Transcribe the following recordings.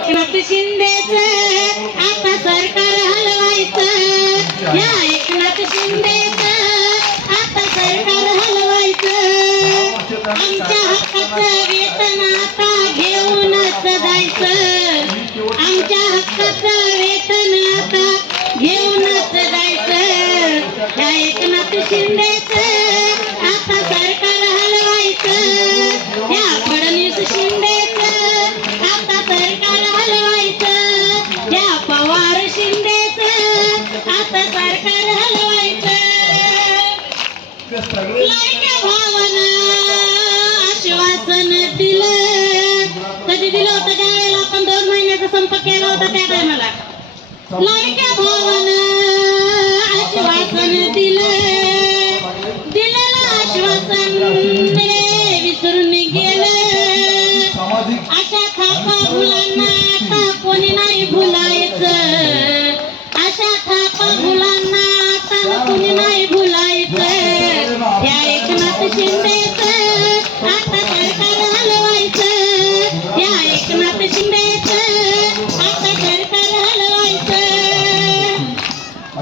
एकनाथ शिंदेच आता सरकार हलवायचं. या एकनाथ शिंदेच आता सरकार हलवायचं. आमच्या हक्काचं वेतन आता घेऊनच जायचं. दिलं होतं त्यावेळेला आपण दोन महिन्याचा संप केला होता त्या टायमाला. लाडक्या भावानं आश्वासन दिलं. दिलेलं आश्वासन रे विसरून गेलं. अशा थापा मुलांना आता कोणी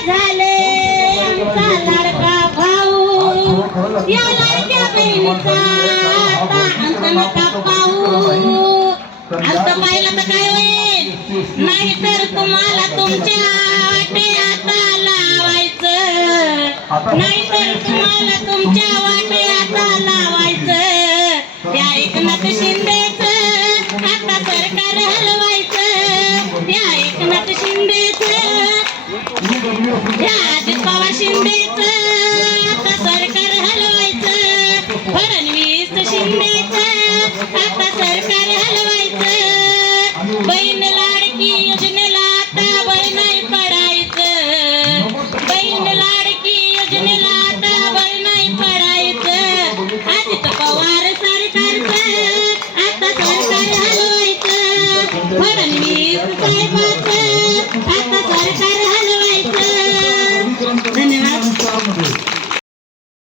झाले आमचा लाडका भाऊ या लाडक्या बहिणीचा अंत नका पाहू अंत पाहिलं तर काय होईल? नाही तर तुम्हाला नाही तर तुम्हाला तुमच्या वाटे आता लावायचं. या एकनाथ शिंदेच आता सरकार हलवायचं. या एकनाथ शिंदेच या अजित पवार शिंदेच आता सरकार हलवायचं. फडणवीस शिंदेच आता सरकार हलवायचं. बहीण